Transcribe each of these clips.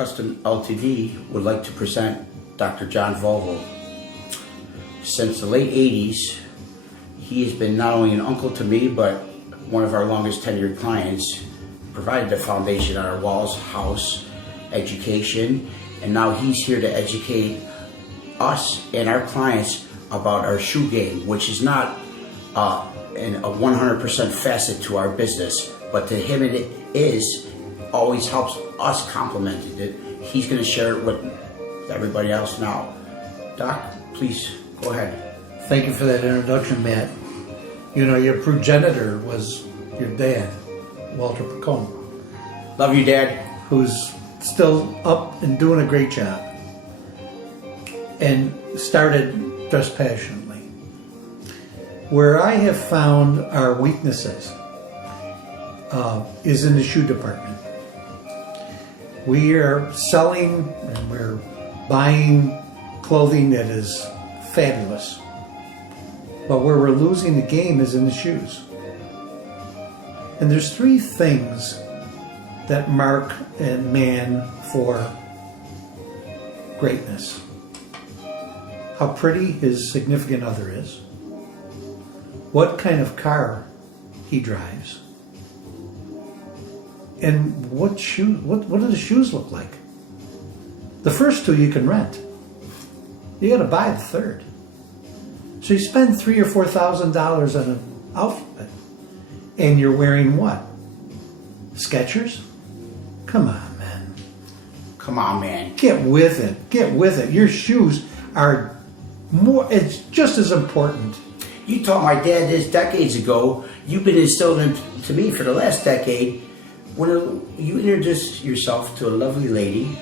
Custom Ltd. would like to present Dr. John Valvo. Since the late 80s, he has been not only an uncle to me, but one of our longest tenured clients, provided the foundation on our walls, house, education, and now he's here to educate us and our clients about our shoe game, which is not a 100% facet to our business, but to him it is, always helps us complement it. He's going to share it with everybody else now. Doc, please go ahead. Thank you for that introduction, Matt. You know, your progenitor was your dad, Walter Picone. Love you, Dad. Who's still up and doing a great job. And started Dress Passionately. Where I have found our weaknesses is in the shoe department. We are selling and we're buying clothing that is fabulous. But where we're losing the game is in the shoes. And there's three things that mark a man for greatness. How pretty his significant other is, what kind of car he drives, and what do the shoes look like? The first two you can rent. You got to buy the third. So you spend $3,000 or $4,000 on an outfit, and you're wearing what? Skechers? Come on, man. Come on, man. Get with it. Get with it. Your shoes are more. It's just as important. You taught my dad this decades ago. You've been instilling it to me for the last decade. When you introduce yourself to a lovely lady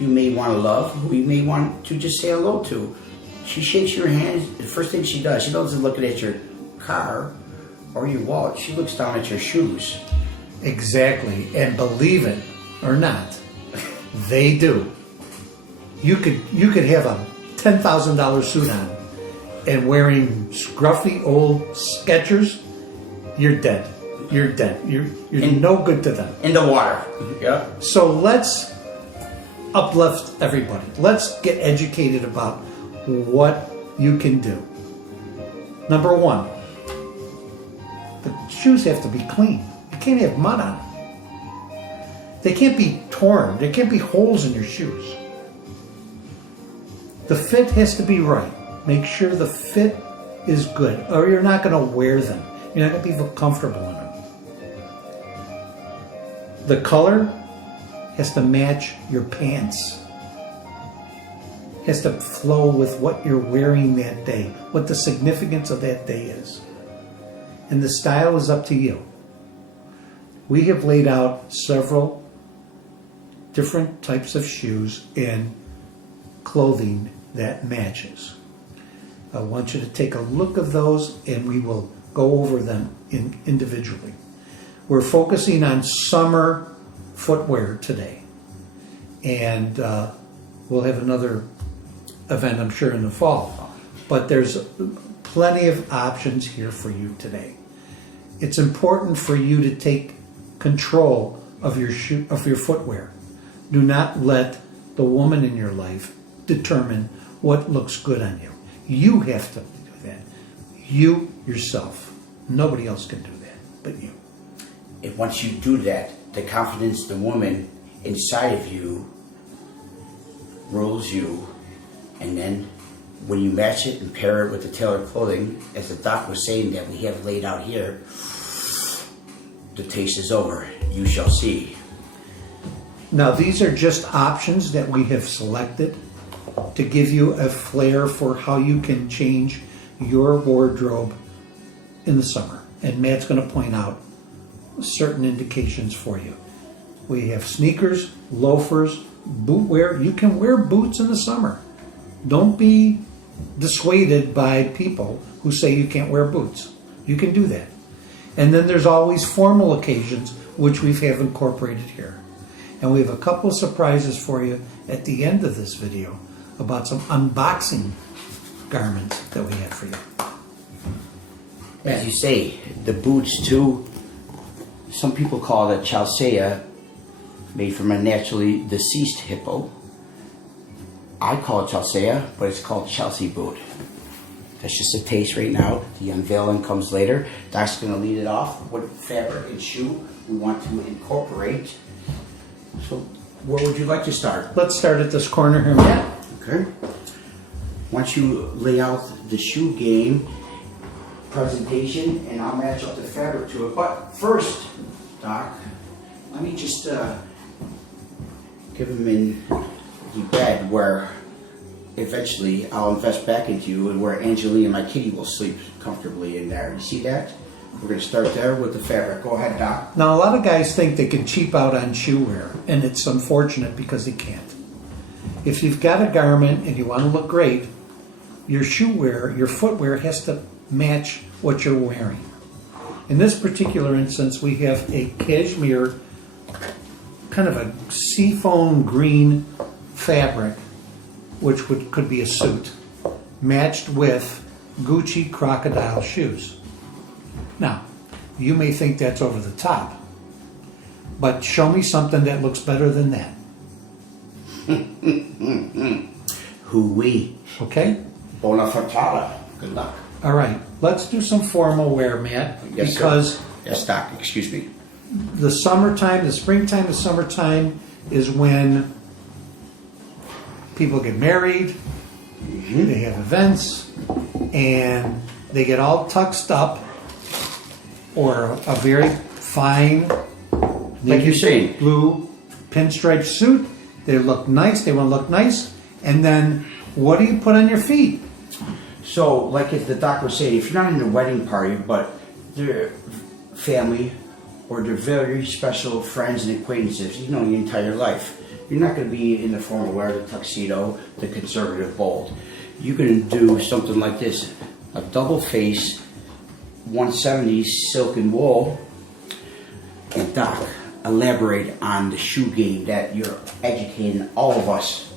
you may want to love, who you may want to just say hello to, she shakes your hand. The first thing she does, she doesn't look at your car or your wallet. She looks down at your shoes. Exactly. And believe it or not, they do. You could have a $10,000 suit on and wearing scruffy old Skechers, you're dead. You're dead. You're no good to them. In the water. Yeah. So let's uplift everybody. Let's get educated about what you can do. Number one, the shoes have to be clean. You can't have mud on them. They can't be torn. There can't be holes in your shoes. The fit has to be right. Make sure the fit is good, or you're not going to wear them. You're not going to be comfortable in them. The color has to match your pants. Has to flow with what you're wearing that day, what the significance of that day is. And the style is up to you. We have laid out several different types of shoes and clothing that matches. I want you to take a look at those and we will go over them individually. We're focusing on summer footwear today. And we'll have another event, I'm sure, in the fall. But there's plenty of options here for you today. It's important for you to take control of your footwear. Do not let the woman in your life determine what looks good on you. You have to do that. You yourself. Nobody else can do that but you. And once you do that, the confidence, the woman inside of you rules you. And then when you match it and pair it with the tailored clothing, as the doc was saying that we have laid out here, the taste is over. You shall see. Now, these are just options that we have selected to give you a flair for how you can change your wardrobe in the summer. And Matt's going to point out certain indications for you. We have sneakers, loafers, boot wear. You can wear boots in the summer. Don't be dissuaded by people who say you can't wear boots. You can do that. And then there's always formal occasions, which we have incorporated here. And we have a couple of surprises for you at the end of this video about some unboxing garments that we have for you. As you say, the boots too, some people call it chalcea made from a naturally deceased hippo. I call it Chelsea, but it's called Chelsea boot. That's just a taste right now. The unveiling comes later. Doc's going to lead it off. What fabric and shoe we want to incorporate. So, where would you like to start? Let's start at this corner here, Matt. Okay. Once you lay out the shoe game presentation, and I'll match up the fabric to it. But first, Doc, let me just give him in the bed where eventually I'll invest back into you, and where Angelina, my kitty, will sleep comfortably in there. You see that? We're going to start there with the fabric. Go ahead, Doc. Now, a lot of guys think they can cheap out on shoe wear, and it's unfortunate because they can't. If you've got a garment and you want to look great, your shoe wear, your footwear has to match what you're wearing. In this particular instance, we have a cashmere, kind of a seafoam green fabric, which could be a suit, matched with Gucci crocodile shoes. Now, you may think that's over the top, but show me something that looks better than that. Hoo-wee. Okay? Bona fide. Good luck. All right, let's do some formal wear, Matt, Yes, because sir. Yes, Doc. Excuse me. the summertime, the springtime, the summertime is when people get married, they have events, and they get all tuxed up, or a very fine, Like you're saying. blue pinstripe suit. They look nice, they want to look nice, and then what do you put on your feet? So, like if the doc was saying, if you're not in a wedding party, but they're family or they're very special friends and acquaintances, you know, your entire life, you're not going to be in the formal wear, the tuxedo, the conservative bold. You're going to do something like this, a double face, 170s silk and wool. And Doc, elaborate on the shoe game that you're educating all of us.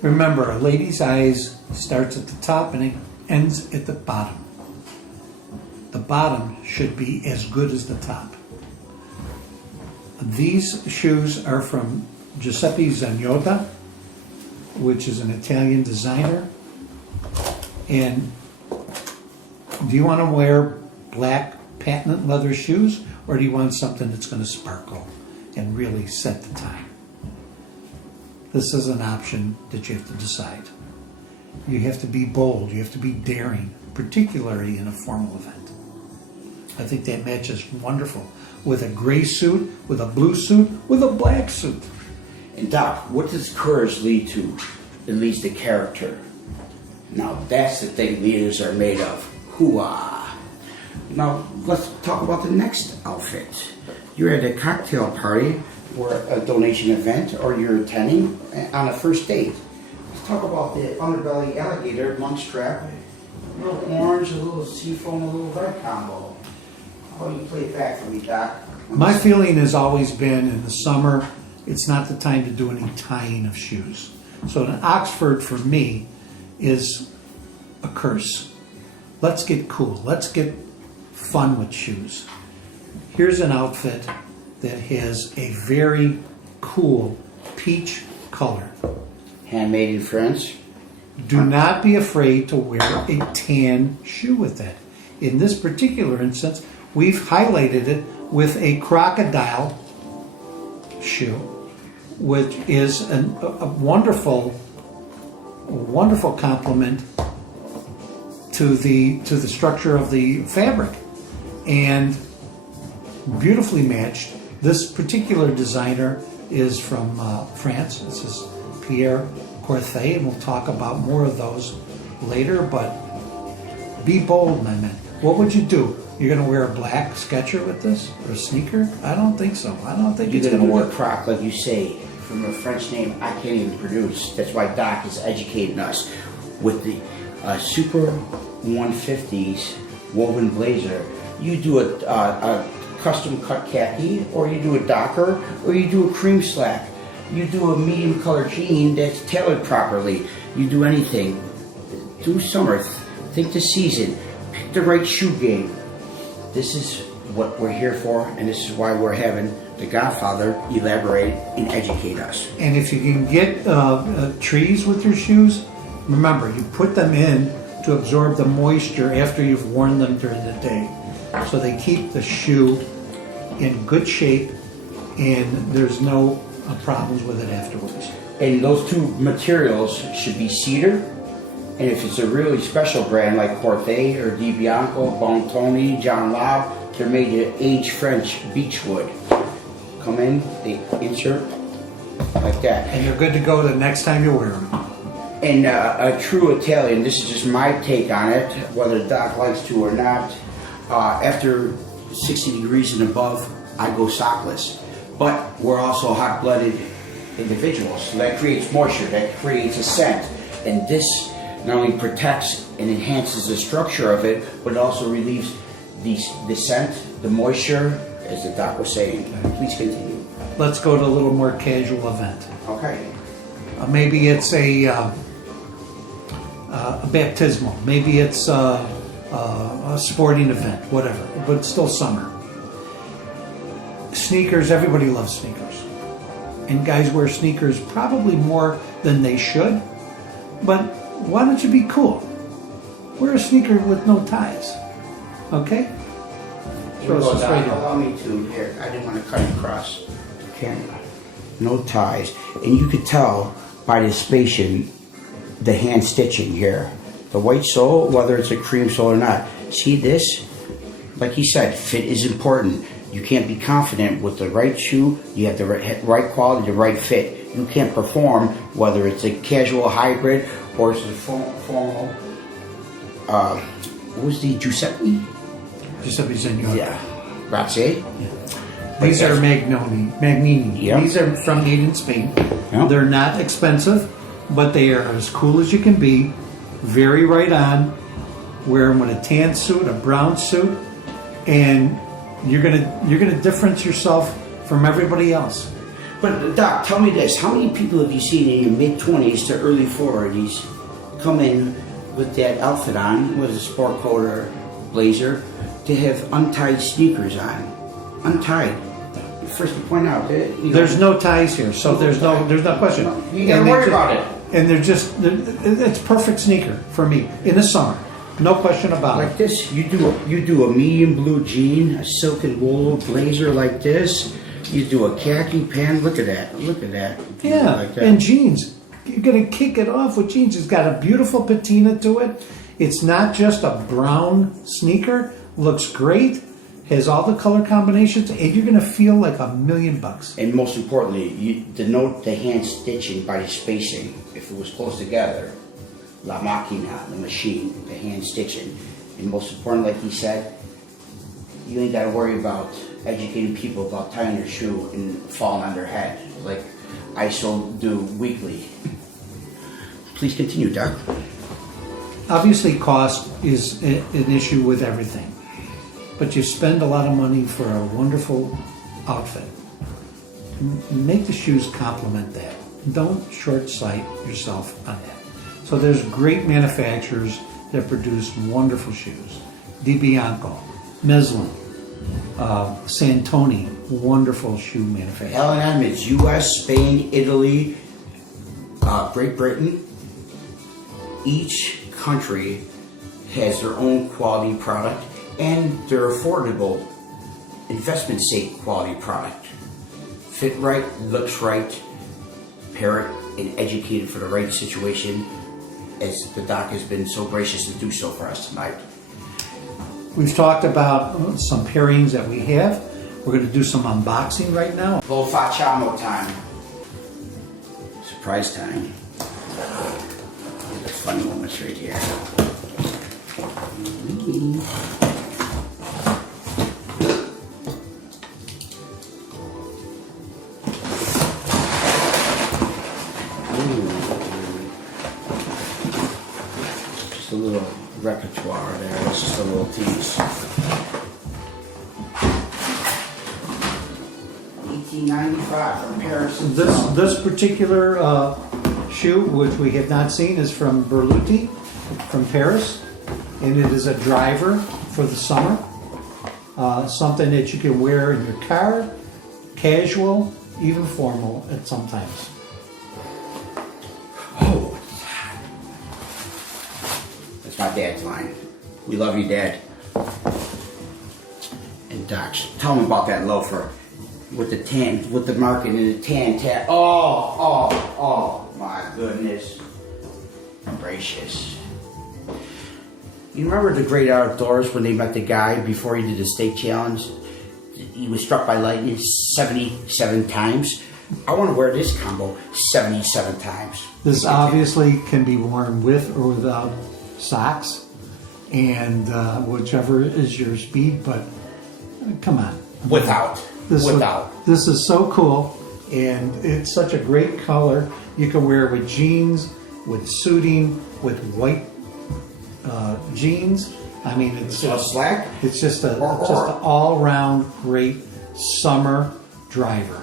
Remember, a lady's eyes starts at the top and it ends at the bottom. The bottom should be as good as the top. These shoes are from Giuseppe Zagnotta, which is an Italian designer. And do you want to wear black patent leather shoes, or do you want something that's going to sparkle and really set the time? This is an option that you have to decide. You have to be bold, you have to be daring, particularly in a formal event. I think that matches wonderful with a gray suit, with a blue suit, with a black suit. And Doc, what does courage lead to? It leads to character. Now that's the thing leaders are made of. Hoo-ah. Now let's talk about the next outfit. You're at a cocktail party or a donation event, or you're attending on a first date. Let's talk about the underbelly alligator, monk strap, a little orange, a little seafoam, a little red combo. How about you play it back for me, Doc? My feeling has always been in the summer, it's not the time to do any tying of shoes. So an Oxford for me is a curse. Let's get cool. Let's get fun with shoes. Here's an outfit that has a very cool peach color. Handmade in France. Do not be afraid to wear a tan shoe with that. In this particular instance, we've highlighted it with a crocodile shoe, which is a wonderful complement to the structure of the fabric, and beautifully matched. This particular designer is from France. This is Pierre Corthet, and we'll talk about more of those later, but be bold, my man. What would you do? You're going to wear a black Sketcher with this, or a sneaker? I don't think so. I don't think You're it's going going to to wear work. croc, like you say, from a French name I can't even pronounce. That's why Doc is educating us with the Super 150s woven blazer. You do a custom cut khaki, or you do a docker, or you do a cream slack. You do a medium color jean that's tailored properly. You do anything. Do summer. Think the season. Pick the right shoe game. This is what we're here for, and this is why we're having the Godfather, elaborate and educate us. And if you can get trees with your shoes, remember, you put them in to absorb the moisture after you've worn them during the day. So they keep the shoe in good shape and there's no problems with it afterwards. And those two materials should be cedar. And if it's a really special brand like Corthay or Di Bianco, Bontoni, John Lobb, they're made of aged French beechwood. Come in, they insert like that. And they're good to go the next time you wear them. And a true Italian, this is just my take on it, whether Doc likes to or not, after 60 degrees and above, I go sockless. But we're also hot-blooded individuals, so that creates moisture, that creates a scent. And this not only protects and enhances the structure of it, but it also relieves the scent, the moisture, as the doc was saying. Please continue. Let's go to a little more casual event. Okay. Maybe it's a baptismal. Maybe it's a sporting event, whatever, but it's still summer. Sneakers, everybody loves sneakers. And guys wear sneakers probably more than they should, but why don't you be cool? Wear a sneaker with no ties, okay? Throw some straight in. Allow me to here. I didn't want to cut across the camera. No ties. And you could tell by the spacing, the hand stitching here. The white sole, whether it's a cream sole or not. See this? Like he said, fit is important. You can't be confident with the right shoe. You have the right quality, the right fit. You can't perform whether it's a casual hybrid or it's a formal. What was the Giuseppe? Giuseppe Signore. Yeah. Grazie. These are Magnini. Yep. These are from made in Spain. Yep. They're not expensive, but they are as cool as you can be. Very right on. Wear them with a tan suit, a brown suit, and you're gonna difference yourself from everybody else. But Doc, tell me this: how many people have you seen in your mid-20s to early 40s come in with that outfit on, with a sport coat or blazer, to have untied sneakers on? Untied. First to point out, There's no ties here, so there's no question. You gotta worry about it. And it's perfect sneaker for me in the summer, no question about Like it. this, you do a medium blue jean, a silk and wool blazer like this. You do a khaki pant. Look at that. Look at that. Yeah, Like that. and jeans. You're gonna kick it off with jeans. It's got a beautiful patina to it. It's not just a brown sneaker. Looks great. Has all the color combinations, and you're gonna feel like $1,000,000. And most importantly, you denote the hand stitching by the spacing. If it was close together, la macchina, the machine, the hand stitching. And most important, like he said, you ain't gotta worry about educating people about tying your shoe and falling on their head, like I so do weekly. Please continue, Doc. Obviously, cost is an issue with everything, but you spend a lot of money for a wonderful outfit. Make the shoes complement that. Don't short-sight yourself on that. So there's great manufacturers that produce wonderful shoes. Di Bianco, Meslin, Santoni, wonderful shoe manufacturers. L&M is U.S., Spain, Italy, Great Britain. Each country has their own quality product and their affordable investment sake quality product. Fit right, looks right, pair it and educate it for the right situation, as the doc has been so gracious to do so for us tonight. We've talked about some pairings that we have. We're going to do some unboxing right now. Lo facciamo time. Surprise time. The fun moments right here. Just a little repertoire there. That's just a little tease. 1895 from Paris. This particular shoe, which we have not seen, is from Berluti, from Paris, and it is a driver for the summer. Something that you can wear in your car, casual, even formal at sometimes. Oh, that's my dad's line. We love you, Dad. And Doc, tell me about that loafer with the tan, with the marking and the tan tat. Oh, my goodness gracious. You remember the Great Outdoors when they met the guy before he did the state challenge? He was struck by lightning 77 times. I want to wear this combo 77 times. This obviously can be worn with or without socks, and whichever is your speed, but come on. Without. This is so cool, and it's such a great color. You can wear it with jeans, with suiting, with white jeans. I mean, it's just slack. It's just an all-round great summer driver.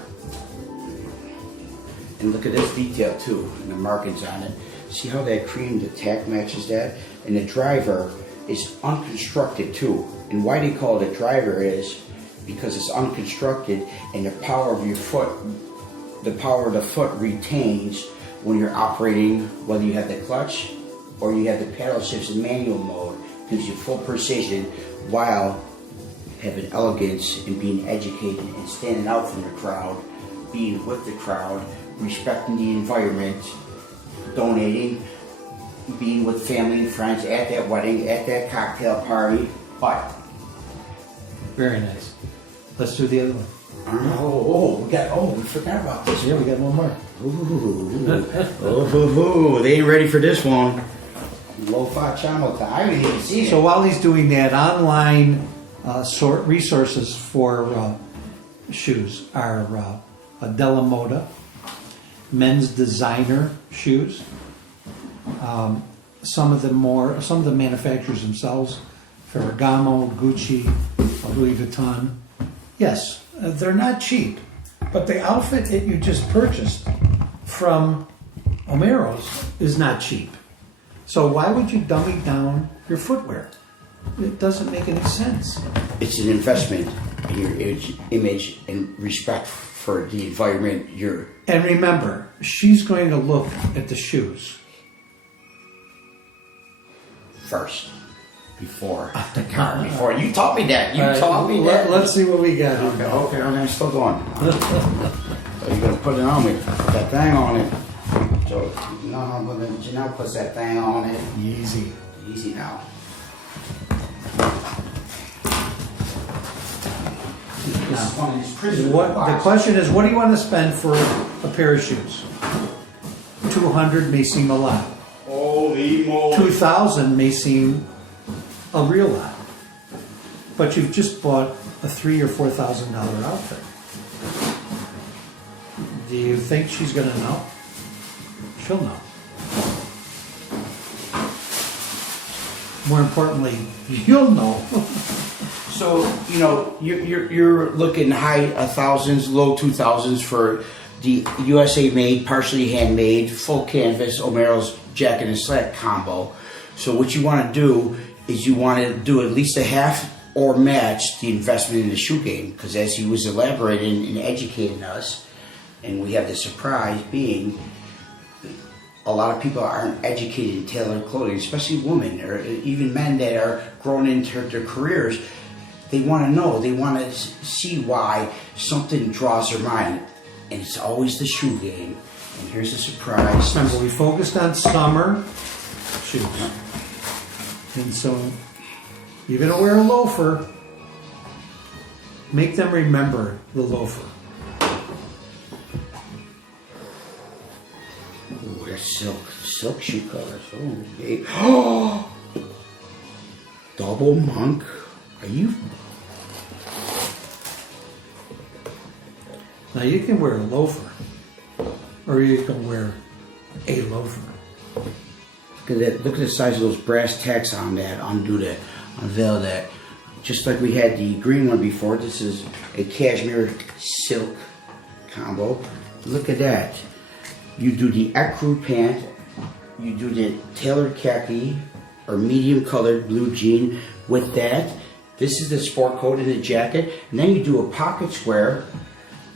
And look at this detail too, and the markings on it. See how that cream, the tack matches that? And the driver is unconstructed too. And why they call it a driver is because it's unconstructed, and the power of your foot, the power of the foot retains when you're operating, whether you have the clutch or you have the paddle shifts in manual mode, gives you full precision while having elegance and being educated and standing out from the crowd, being with the crowd, respecting the environment, donating, being with family and friends at that wedding, at that cocktail party. But very nice. Let's do the other one. We forgot about this. Yeah, we got one more. They ain't ready for this one. Lo-fi channel time. I didn't even see it. So while he's doing that, online resources for shoes are Della Moda, men's designer shoes. Some of the manufacturers themselves, Ferragamo, Gucci, Louis Vuitton. Yes, they're not cheap, but the outfit that you just purchased from Omeros is not cheap. So why would you dummy down your footwear? It doesn't make any sense. It's an investment in your image and respect for the environment you're... And remember, she's going to look at the shoes first, before the car. Before you taught me that. Let's see what we got. Okay, I'm still going. So you're gonna put it on me. Put that thing on it. So no, but then Janelle puts that thing on it. Easy now. The question is, what do you want to spend for a pair of shoes? $200 may seem a lot. Holy moly. $2,000 may seem a real lot. But you've just bought a $3,000 or $4,000 outfit. Do you think she's going to know? She'll know. More importantly, you'll know. So, you're looking high 1,000s, low 2,000s for the USA made, partially handmade, full canvas Omeros jacket and slack combo. So what you want to do is you want to do at least a half or match the investment in the shoe game, because as he was elaborating and educating us, and we have the surprise being a lot of people aren't educated in tailored clothing, especially women or even men that are growing into their careers. They want to know, they want to see why something draws their mind, and it's always the shoe game. And here's a surprise. Remember, we focused on summer shoes. And so, you're going to wear a loafer. Make them remember the loafer. Ooh, that's silk shoe colors. Oh, okay. Oh, double monk. Are you? Now you can wear a loafer, or you can wear a loafer. Look at that! Look at the size of those brass tacks on that. Unveil that. Just like we had the green one before. This is a cashmere silk combo. Look at that. You do the ecru pant. You do the tailored khaki or medium colored blue jean with that. This is the sport coat and the jacket. And then you do a pocket square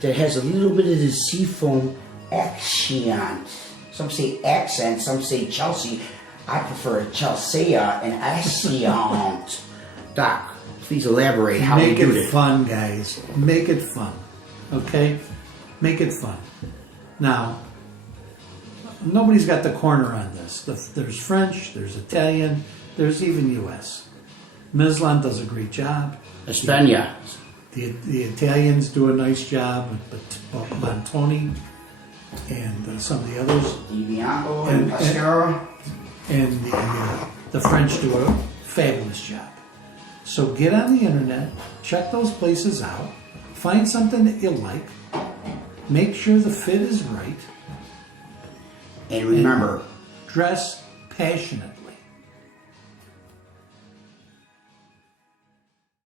that has a little bit of the seafoam accent. Some say accent, some say Chelsea. I prefer Chelsea and accent. Doc, please elaborate how you Make do it this. fun, guys. Make it fun. Okay? Make it fun. Now, nobody's got the corner on this. There's French, there's Italian, there's even U.S. Mislan does a great job. España. The Italians do a nice job, but Montoni and some of the others, Di Bianco And- and Pascara. and the French do a fabulous job. So get on the internet, check those places out, find something that you like, make sure the fit is right, And remember, dress passionate.